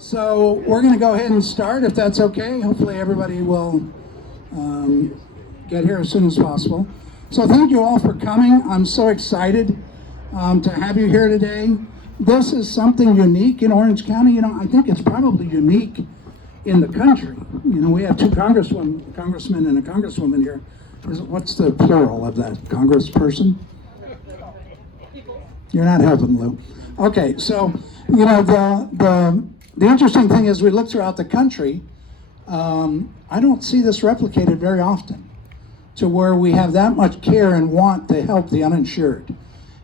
So we're going to go ahead and start, if that's okay. Hopefully everybody will get here as soon as possible. So thank you all for coming. I'm so excited to have you here today. This is something unique in Orange County. You know, I think it's probably unique in the country. You know, we have two congressmen and a congresswoman here. What's the plural of that? Congressperson? You're not helping, Lou. Okay, so, you know, the interesting thing is we look throughout the country, I don't see this replicated very often to where we have that much care and want to help the uninsured.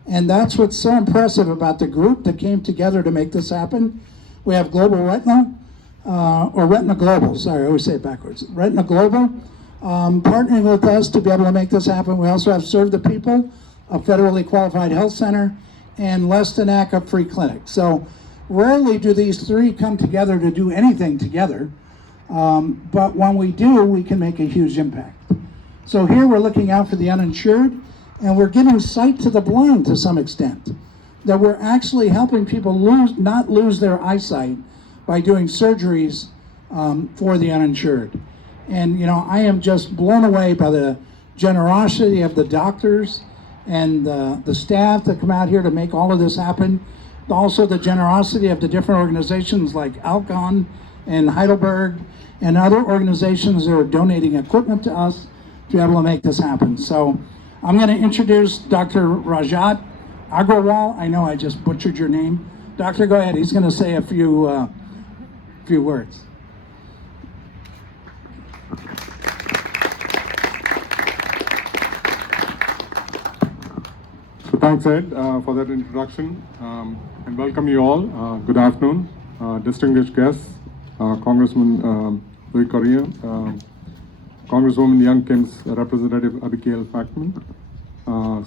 And that's what's so impressive about the group that came together to make this happen. We have Global Retina, or Retina Global, sorry, I always say it backwards. Retina Global, partnering with us to be able to make this happen. We also have Serve the People, a federally qualified health center, and Lestonnac Free Clinic. So rarely do these three come together to do anything together, but when we do, we can make a huge impact. So here we're looking out for the uninsured, and we're giving sight to the blind to some extent, that we're actually helping people not lose their eyesight by doing surgeries for the uninsured. And you know, I am just blown away by the generosity of the doctors and the staff that come out here to make all of this happen. Also the generosity of the different organizations like Alcon and Heidelberg and other organizations that are donating equipment to us to be able to make this happen. So I'm going to introduce Dr. Rajat Agrawal. I know I just butchered your name. Doctor, go ahead. He's going to say a few words. So thanks, Ed, for that introduction, and welcome you all. Good afternoon, distinguished guests, Congressman Louis Correa, Congresswoman Young Kim's Representative Abigail Fackman,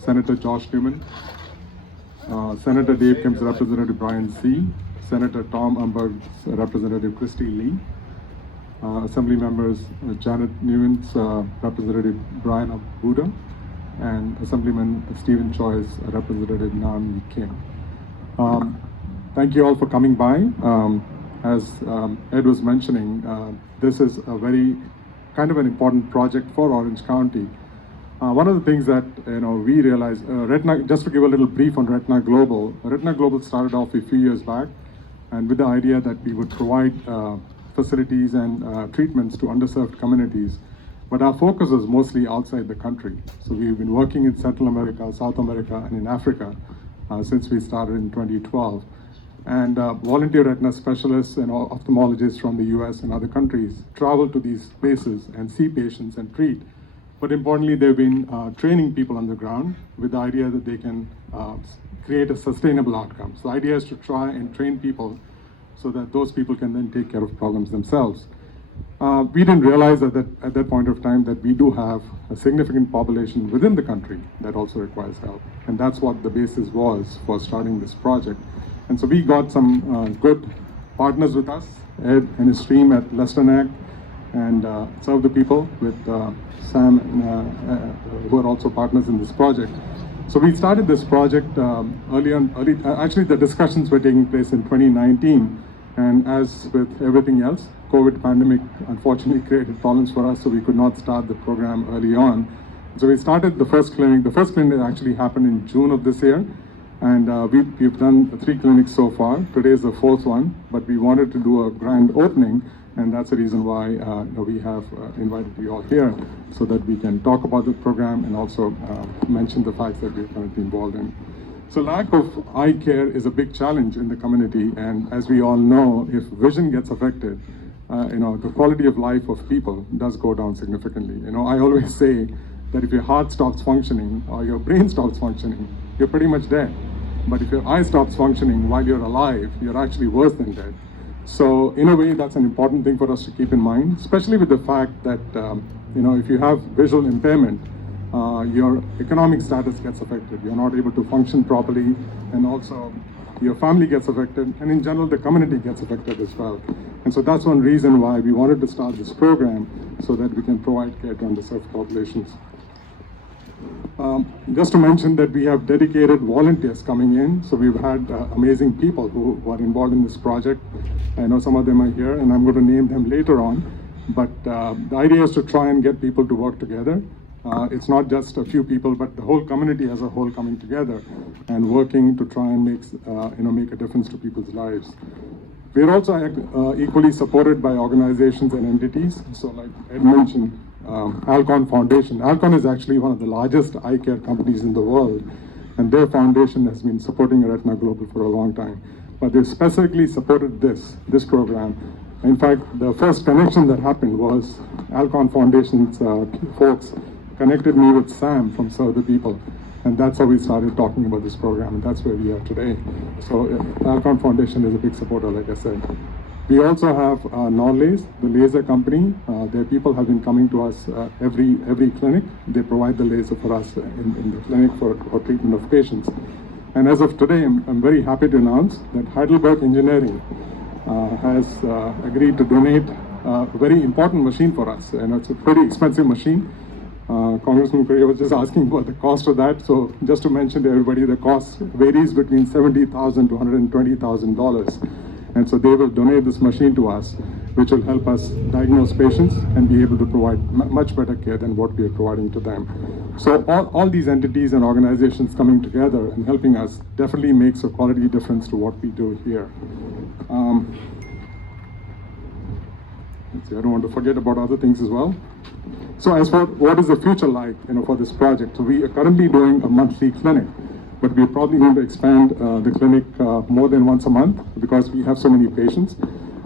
Senator Josh Newman, Senator Dave Kim's Representative Brian C., Senator Tom Umberg's Representative Christy Lee, Assembly members Janet Newman's Representative Brian Abuda, and Assemblyman Stephen Choi's Representative Naomi Kim. Thank you all for coming by. As Ed was mentioning, this is a very kind of an important project for Orange County. One of the things that we realized, just to give a little brief on Retina Global started off a few years back, and with the idea that we would provide facilities and treatments to underserved communities. But our focus is mostly outside the country. So we've been working in Central America, South America, and in Africa since we started in 2012. And volunteer retina specialists and ophthalmologists from the US and other countries travel to these places and see patients and treat. But importantly, they've been training people on the ground with the idea that they can create a sustainable outcome. So the idea is to try and train people so that those people can then take care of problems themselves. We didn't realize at that point of time that we do have a significant population within the country that also requires help. And that's what the basis was for starting this project. And so we got some good partners with us, Ed and his team at Lestonnac, and Serve the People with Sam, who are also partners in this project. So we started this project actually the discussions were taking place in 2019, and as with everything else, COVID pandemic unfortunately created problems for us, so we could not start the program early on. So we started the first clinic. The first clinic actually happened in June of this year, and we've done 3 clinics so far. Today is the 4th one, but we wanted to do a grand opening, and that's the reason why we have invited you all here, so that we can talk about the program and also mention the facts that we're currently involved in. So lack of eye care is a big challenge in the community, and as we all know, if vision gets affected, the quality of life of people does go down significantly. I always say that if your heart stops functioning or your brain stops functioning, you're pretty much dead. But if your eye stops functioning while you're alive, you're actually worse than dead. So in a way, that's an important thing for us to keep in mind, especially with the fact that, if you have visual impairment, your economic status gets affected. You're not able to function properly, and also your family gets affected, and in general, the community gets affected as well. And so that's one reason why we wanted to start this program, so that we can provide care to underserved populations. Just to mention that we have dedicated volunteers coming in. So we've had amazing people who are involved in this project. I know some of them are here, and I'm going to name them later on. But the idea is to try and get people to work together. It's not just a few people, but the whole community as a whole coming together and working to try and make a difference to people's lives. We're also equally supported by organizations and entities. So like Ed mentioned, Alcon Foundation. Alcon is actually one of the largest eye care companies in the world, and their foundation has been supporting Retina Global for a long time. But they specifically supported this program. In fact, the first connection that happened was Alcon Foundation's folks connected me with Sam from Serve the People, and that's how we started talking about this program, and that's where we are today. So Alcon Foundation is a big supporter, like I said. We also have Norlays, the laser company. Their people have been coming to us every clinic. They provide the laser for us in the clinic for treatment of patients. And as of today, I'm very happy to announce that Heidelberg Engineering has agreed to donate a very important machine for us. And it's a pretty expensive machine. Congressman Correa was just asking about the cost of that. So just to mention to everybody, the cost varies between $70,000 to $120,000. And so they will donate this machine to us, which will help us diagnose patients and be able to provide much better care than what we are providing to them. So all these entities and organizations coming together and helping us definitely makes a quality difference to what we do here. Let's see, I don't want to forget about other things as well. So as for what is the future like, for this project, so we are currently doing a monthly clinic, but we're probably going to expand the clinic more than once a month because we have so many patients.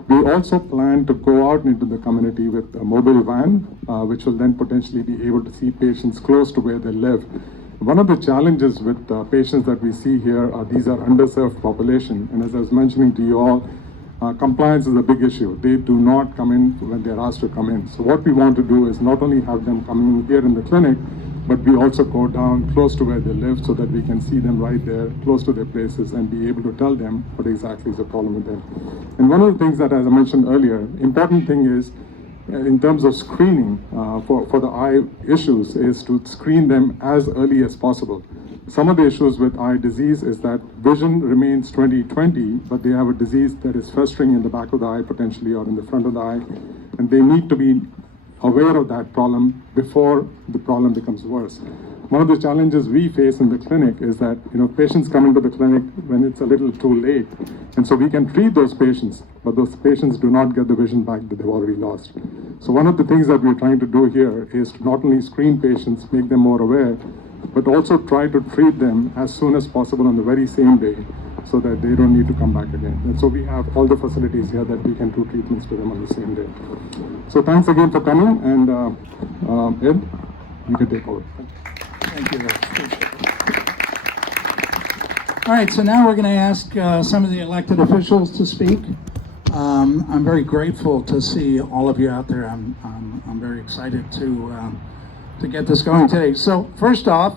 We also plan to go out into the community with a mobile van, which will then potentially be able to see patients close to where they live. One of the challenges with patients that we see here are these are underserved population, and as I was mentioning to you all, compliance is a big issue. They do not come in when they're asked to come in. So what we want to do is not only have them coming here in the clinic, but we also go down close to where they live so that we can see them right there, close to their places, and be able to tell them what exactly is the problem with them. And one of the things that, as I mentioned earlier, important thing is, in terms of screening for the eye issues, is to screen them as early as possible. Some of the issues with eye disease is that vision remains 20/20, but they have a disease that is festering in the back of the eye potentially or in the front of the eye, and they need to be aware of that problem before the problem becomes worse. One of the challenges we face in the clinic is that patients come into the clinic when it's a little too late, and so we can treat those patients, but those patients do not get the vision back that they've already lost. So one of the things that we're trying to do here is to not only screen patients, make them more aware, but also try to treat them as soon as possible on the very same day so that they don't need to come back again. And so we have all the facilities here that we can do treatments to them on the same day. So thanks again for coming, and Ed, you can take over. Thank you. All right, so now we're going to ask some of the elected officials to speak. I'm very grateful to see all of you out there. I'm very excited to get this going today. So first off,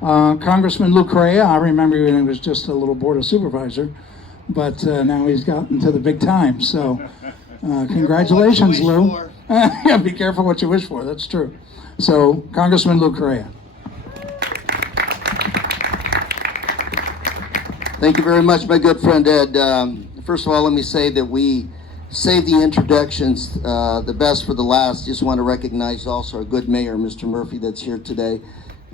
Congressman Lou Correa, I remember when he was just a little board of supervisor, but now he's gotten to the big time. So congratulations, Lou. Yeah, be careful what you wish for. That's true. So Congressman Lou Correa. Thank you very much, my good friend Ed. First of all, let me say that we save the introductions the best for the last. Just want to recognize also our good mayor, Mr. Murphy, that's here today.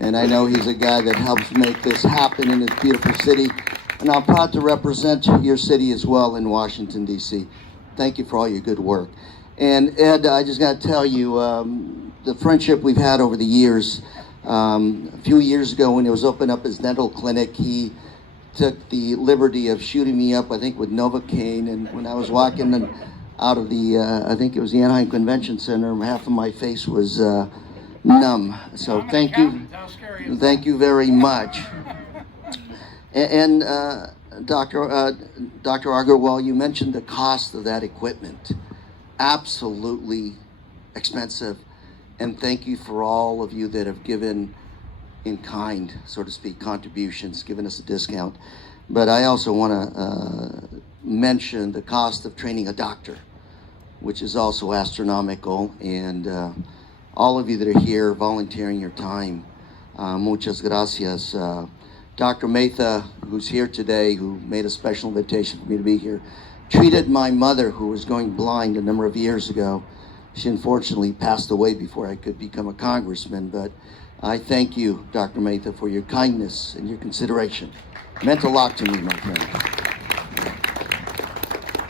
And I know he's a guy that helps make this happen in this beautiful city. And I'm proud to represent your city as well in Washington, D.C. Thank you for all your good work. And Ed, I just got to tell you, the friendship we've had over the years. A few years ago when he was opening up his dental clinic, he took the liberty of shooting me up, I think, with Novocaine. And when I was walking out of the, I think it was the Anaheim Convention Center, half of my face was numb. So thank you. Thank you very much. And Dr. Agrawal, you mentioned the cost of that equipment. Absolutely expensive. And thank you for all of you that have given in kind, so to speak, contributions, given us a discount. But I also want to mention the cost of training a doctor, which is also astronomical. And all of you that are here volunteering your time, Muchas gracias. Dr. Mehta, who's here today, who made a special invitation for me to be here, treated my mother, who was going blind a number of years ago. She unfortunately passed away before I could become a congressman, but I thank you, Dr. Mehta, for your kindness and your consideration. It meant a lot to me, my friend.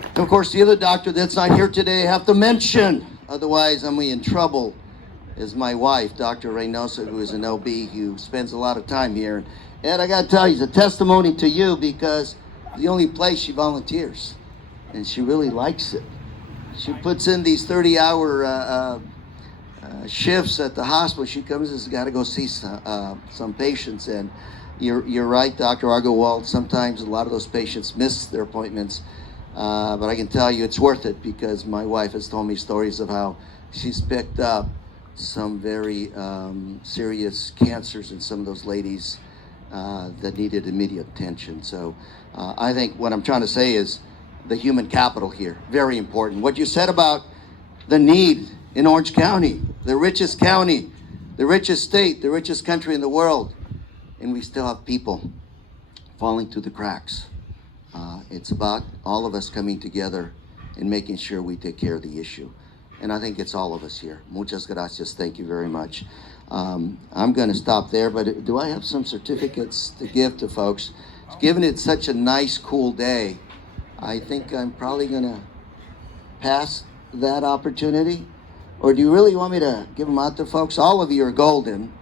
And of course, the other doctor that's not here today I have to mention, otherwise I'm in trouble, is my wife, Dr. Reynosa, who is an OB, who spends a lot of time here. And I got to tell you, it's a testimony to you because it's the only place she volunteers, and she really likes it. She puts in these 30-hour shifts at the hospital. She comes and has got to go see some patients, and you're right, Dr. Agrawal. Sometimes a lot of those patients miss their appointments, but I can tell you it's worth it because my wife has told me stories of how she's picked up some very serious cancers in some of those ladies that needed immediate attention. So I think what I'm trying to say is the human capital here, very important. What you said about the need in Orange County, the richest county, the richest state, the richest country in the world, and we still have people falling through the cracks. It's about all of us coming together and making sure we take care of the issue. And I think it's all of us here. Muchas gracias. Thank you very much. I'm going to stop there, but do I have some certificates to give to folks? Given it's such a nice, cool day, I think I'm probably going to pass that opportunity. Or do you really want me to give them out to folks? All of you are golden.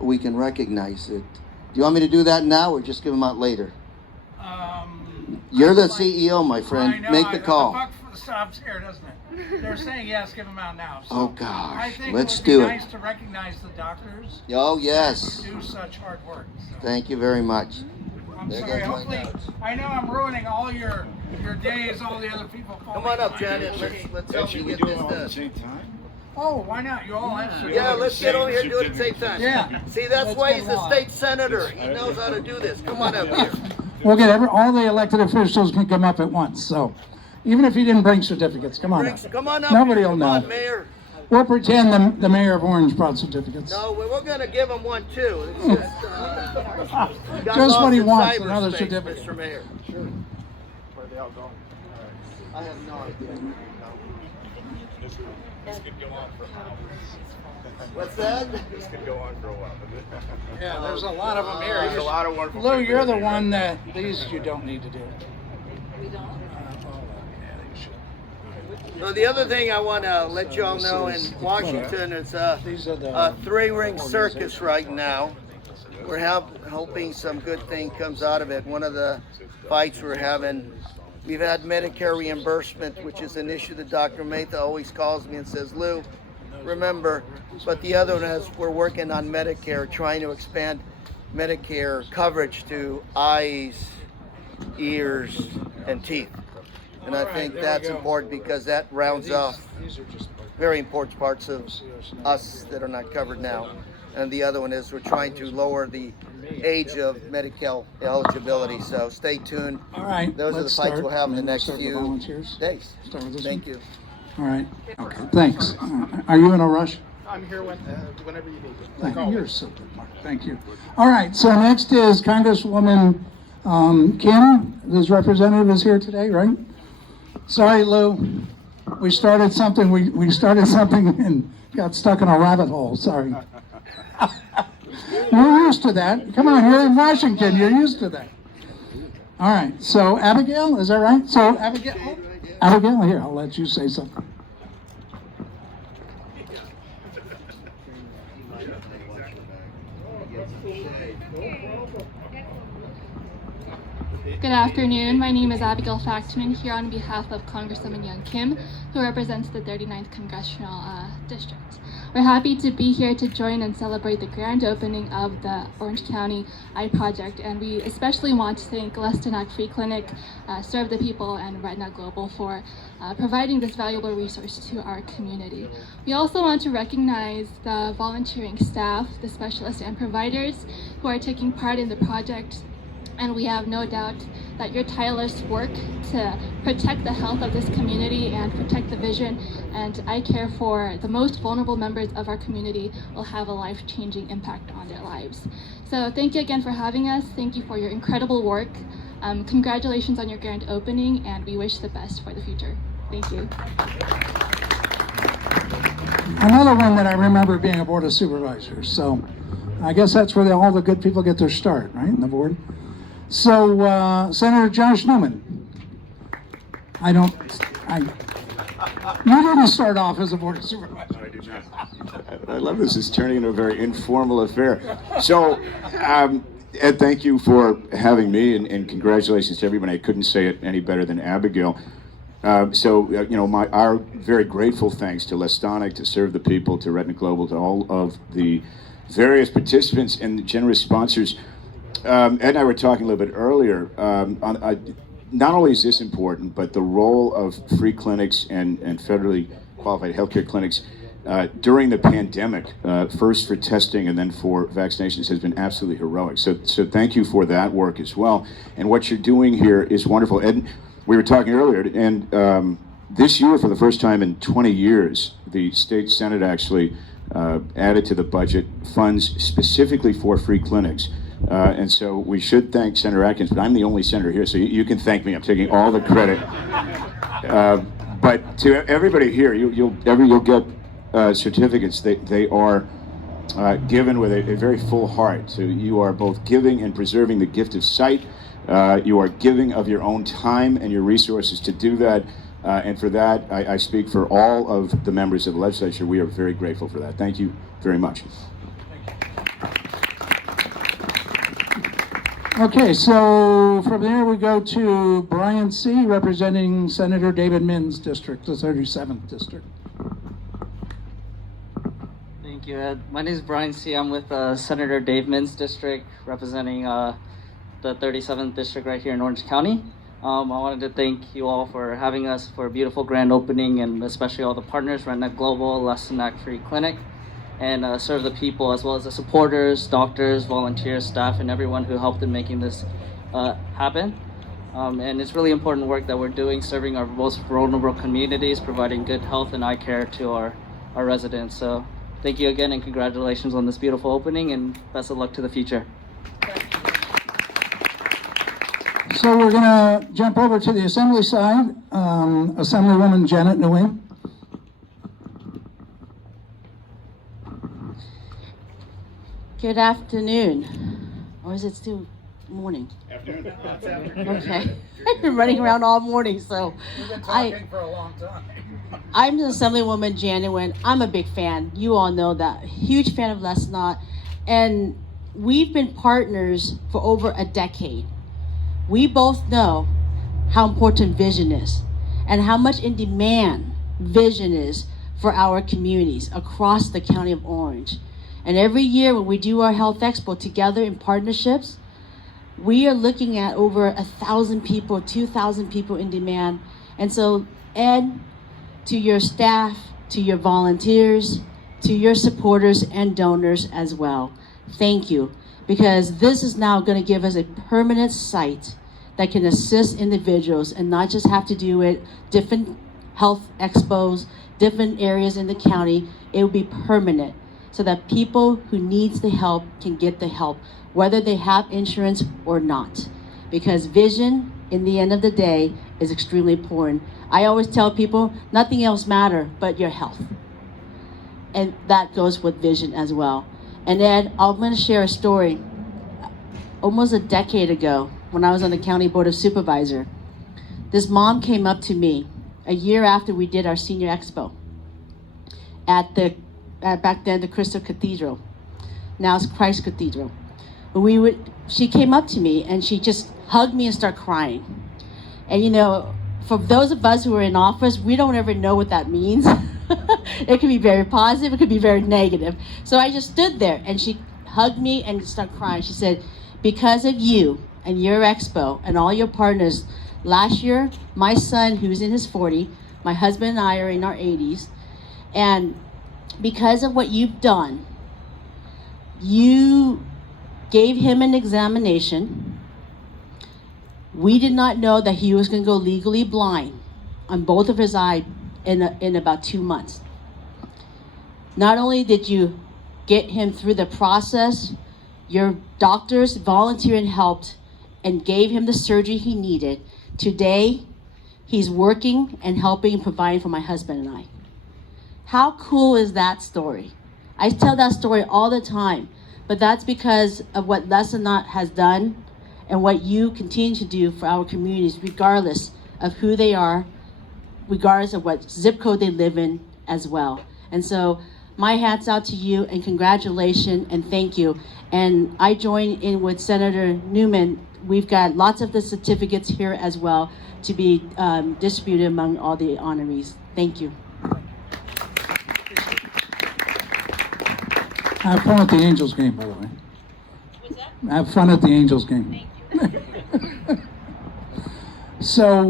We can recognize it. Do you want me to do that now or just give them out later? You're the CEO, my friend. I know, Make the call. The buck stops here, doesn't it? They're saying yes, give them out now. So Oh, gosh. I think Let's it would do be it. nice to recognize the doctors Oh, yes. who do such hard work. So, Thank you very much. I'm There sorry. goes my Hopefully, notes. I know I'm ruining all your days, all the other people. Come on up, Janet. Let's help you get this done. Oh, why not? You all have to. Yeah, let's get over here and do it at the same time. Yeah. See, that's Let's why get he's the along. state senator. He knows how to do this. Come on up here. We'll get all the elected officials can come up at once, so even if you didn't bring certificates, come on up. Come on up. Nobody will Come know. on, Mayor. We'll pretend the mayor of Orange brought certificates. No, we're going to give him one too. It's just, got Just lost what he in wants, cyberspace, another certificate. Mr. Mayor. Sure. Where are they all going? I have no idea. This could go on for hours. What's that? This could go on for a while. Yeah, there's a lot of them here. There's a lot of wonderful Lou, people you're the here. one that these you don't need to do. We don't? So the other thing I want to let you all know in Washington is a three-ring circus right now. We're hoping some good thing comes out of it. One of the fights we're having, we've had Medicare reimbursement, which is an issue that Dr. Mehta always calls me and says, Lou, remember, but the other one is we're working on Medicare, trying to expand Medicare coverage to eyes, ears, and teeth. And I think that's important because that rounds off very important parts of us that are not covered now. And the other one is we're trying to lower the age of medical eligibility. So stay tuned. All right. Those are the let's fights start. we'll have in the We'll next start with few volunteers. days. Start with this Thank one. you. All right. Okay. Thanks. Are you in a rush? I'm here whenever you need me. Thank you. You're so good, Mark. Thank you. All right. So next is Congresswoman Kim. This representative is here today, right? Sorry, Lou. We started something. We started something and got stuck in a rabbit hole. Sorry. You're used to that. Come on, you're in Washington. You're used to that. All right. So Abigail, is that right? So Abigail, here. I'll let you say something. Good afternoon. My name is Abigail Factman here on behalf of Congresswoman Young Kim, who represents the 39th Congressional District. We're happy to be here to join and celebrate the grand opening of the Orange County Eye Project, and we especially want to thank Lestonnac Free Clinic, Serve the People, and Retina Global for providing this valuable resource to our community. We also want to recognize the volunteering staff, the specialists and providers who are taking part in the project, and we have no doubt that your tireless work to protect the health of this community and protect the vision and eye care for the most vulnerable members of our community will have a life-changing impact on their lives. So thank you again for having us. Thank you for your incredible work. Congratulations on your grand opening, and we wish the best for the future. Thank you. Another one that I remember being a board of supervisors. So I guess that's where all the good people get their start, right, in the board. So Senator Josh Newman. You didn't start off as a board of supervisors. I did not. I love this. It's turning into a very informal affair. So, Ed, thank you for having me, and congratulations to everybody. I couldn't say it any better than Abigail. Our very grateful thanks to Lestonnac, to Serve the People, to Retina Global, to all of the various participants and the generous sponsors. Ed and I were talking a little bit earlier. Not only is this important, but the role of free clinics and federally qualified healthcare clinics during the pandemic, first for testing and then for vaccinations, has been absolutely heroic. So thank you for that work as well. And what you're doing here is wonderful. And we were talking earlier, and this year, for the first time in 20 years, the state senate actually added to the budget funds specifically for free clinics. And so we should thank Senator Atkins, but I'm the only senator here, so you can thank me. I'm taking all the credit. But to everybody here, you'll get certificates. They are given with a very full heart. So you are both giving and preserving the gift of sight. You are giving of your own time and your resources to do that. And for that, I speak for all of the members of the legislature. We are very grateful for that. Thank you very much. Okay, so from there we go to Brian C., representing Senator David Minn's district, the 37th district. Thank you, Ed. My name is Brian C. I'm with Senator Dave Minn's district, representing the 37th district right here in Orange County. I wanted to thank you all for having us for a beautiful grand opening, and especially all the partners, Retina Global, Lestonnac Free Clinic, and Serve the People, as well as the supporters, doctors, volunteers, staff, and everyone who helped in making this happen. And it's really important work that we're doing, serving our most vulnerable communities, providing good health and eye care to our residents. So thank you again, and congratulations on this beautiful opening, and best of luck to the future. So we're going to jump over to the Assembly side. Assemblywoman Janet Nguyen. Good afternoon. Or is it still morning? Afternoon. Okay. I've been running around all morning, so We've been talking for a long time. I'm the Assemblywoman Janet Nguyen. I'm a big fan. You all know that. Huge fan of Lestonnac. And we've been partners for over a decade. We both know how important vision is and how much in demand vision is for our communities across the County of Orange. And every year when we do our Health Expo together in partnerships, we are looking at over 1,000 people, 2,000 people in demand. And so, Ed, to your staff, to your volunteers, to your supporters and donors as well, thank you. Because this is now going to give us a permanent site that can assist individuals and not just have to do it different health expos, different areas in the county. It will be permanent, so that people who needs the help can get the help, whether they have insurance or not. Because vision, in the end of the day, is extremely important. I always tell people, nothing else matters but your health. And that goes with vision as well. And Ed, I'm gonna share a story. Almost a decade ago, when I was on the County Board of Supervisor, this mom came up to me a year after we did our senior expo at the back then the Crystal Cathedral, now it's Christ Cathedral. She came up to me and she just hugged me and started crying. And you know, for those of us who are in office, we don't ever know what that means. It can be very positive, it could be very negative. So I just stood there and she hugged me and started crying. She said, because of you and your expo and all your partners, last year, my son, who's in his 40s, my husband and I are in our 80s, and because of what you've done, you gave him an examination. We did not know that he was going to go legally blind on both of his eyes in about 2 months. Not only did you get him through the process, your doctors volunteered and helped and gave him the surgery he needed. Today, he's working and helping and providing for my husband and I. How cool is that story? I tell that story all the time, but that's because of what Lestonnac has done and what you continue to do for our communities, regardless of who they are, regardless of what zip code they live in as well. And so my hat's out to you and congratulations and thank you. And I join in with Senator Newman. We've got lots of the certificates here as well to be distributed among all the honorees. Thank you. Have fun at the Angels game, by the way. What's that? Have fun at the Angels game. Thank you. So,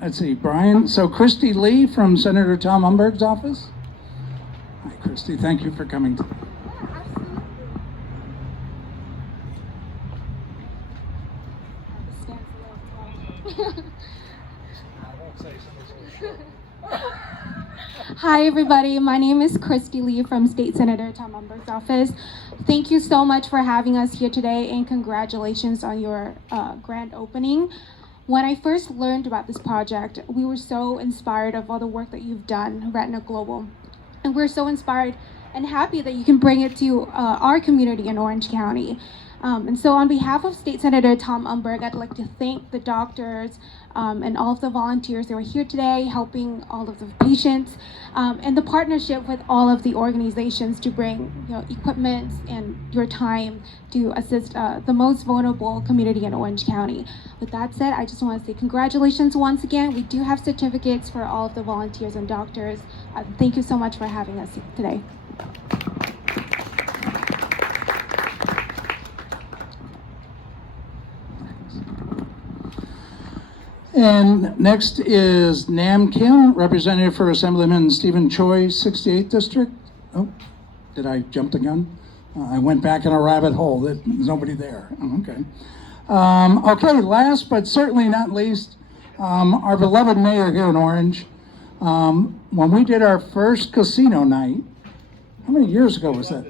let's see, Brian. So, Christy Lee from Senator Tom Umberg's office. Hi, Christy. Thank you for coming today. Hi everybody, my name is Christy Lee from State Senator Tom Umberg's office. Thank you so much for having us here today and congratulations on your grand opening. When I first learned about this project, we were so inspired of all the work that you've done, Retina Global. And we're so inspired and happy that you can bring it to our community in Orange County. And so on behalf of State Senator Tom Umberg, I'd like to thank the doctors and all of the volunteers that were here today, helping all of the patients, and the partnership with all of the organizations to bring equipment and your time to assist the most vulnerable community in Orange County. With that said, I just want to say congratulations once again. We do have certificates for all of the volunteers and doctors. Thank you so much for having us today. And next is Nam Kim, representative for Assemblyman Stephen Choi, 68th District. Oh, did I jump the gun? I went back in a rabbit hole. There's nobody there. Oh, okay. Okay, last but certainly not least, our beloved mayor here in Orange. When we did our first casino night, how many years ago was that?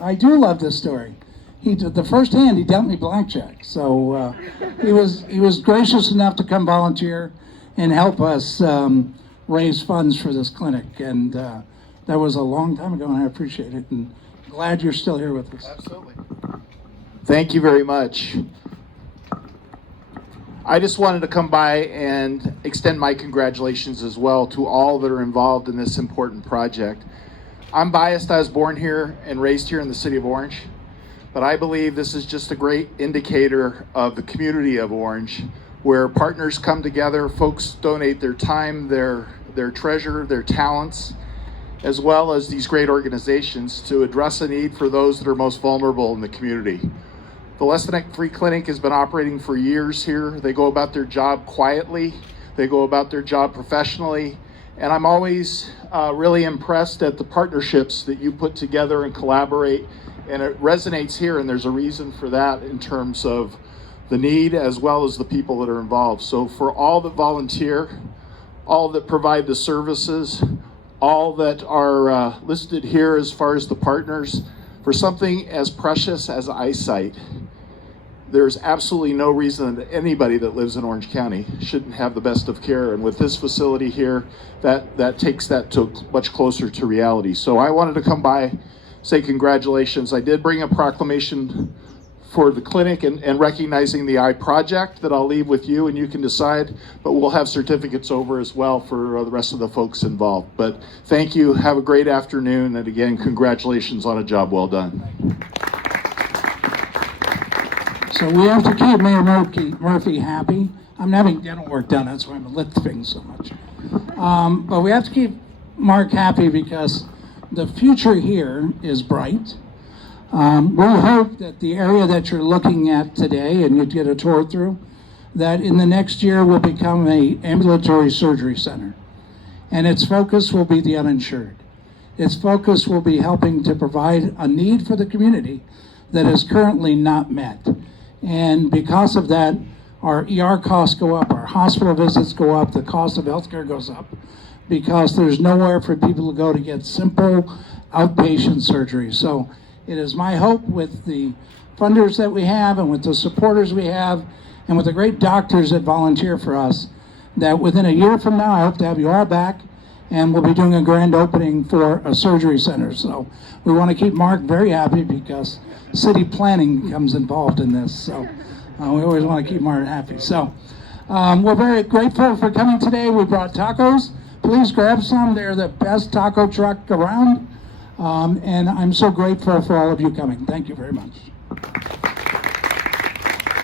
I do love this story. He did the first hand. He dealt me blackjack, so he was gracious enough to come volunteer and help us raise funds for this clinic. And that was a long time ago, and I appreciate it. And glad you're still here with us. Absolutely. Thank you very much. I just wanted to come by and extend my congratulations as well to all that are involved in this important project. I'm biased. I was born here and raised here in the city of Orange. But I believe this is just a great indicator of the community of Orange, where partners come together, folks donate their time, their treasure, their talents, as well as these great organizations to address a need for those that are most vulnerable in the community. The Lestonnac Free Clinic has been operating for years here. They go about their job quietly, they go about their job professionally, and I'm always really impressed at the partnerships that you put together and collaborate. And it resonates here, and there's a reason for that in terms of the need as well as the people that are involved. So for all that volunteer, all that provide the services, all that are listed here as far as the partners, for something as precious as eyesight, there's absolutely no reason that anybody that lives in Orange County shouldn't have the best of care. And with this facility here, that takes that to much closer to reality. So I wanted to come by, say congratulations. I did bring a proclamation for the clinic and recognizing the eye project that I'll leave with you and you can decide, but we'll have certificates over as well for the rest of the folks involved. But thank you, have a great afternoon, and again, congratulations on a job well done. So we have to keep Mayor Murphy happy. I'm having dental work done, that's why I'm lisping so much. But we have to keep Mark happy because the future here is bright. We hope that the area that you're looking at today and you get a tour through, that in the next year will become an ambulatory surgery center. And its focus will be the uninsured. Its focus will be helping to provide a need for the community that is currently not met. And because of that, our ER costs go up, our hospital visits go up, the cost of healthcare goes up, because there's nowhere for people to go to get simple outpatient surgery. So it is my hope, with the funders that we have and with the supporters we have and with the great doctors that volunteer for us, that within a year from now, I hope to have you all back, and we'll be doing a grand opening for a surgery center. So we want to keep Mark very happy, because city planning becomes involved in this. So we always want to keep Mark happy. So we're very grateful for coming today. We brought tacos. Please grab some. They're the best taco truck around. And I'm so grateful for all of you coming. Thank you very much.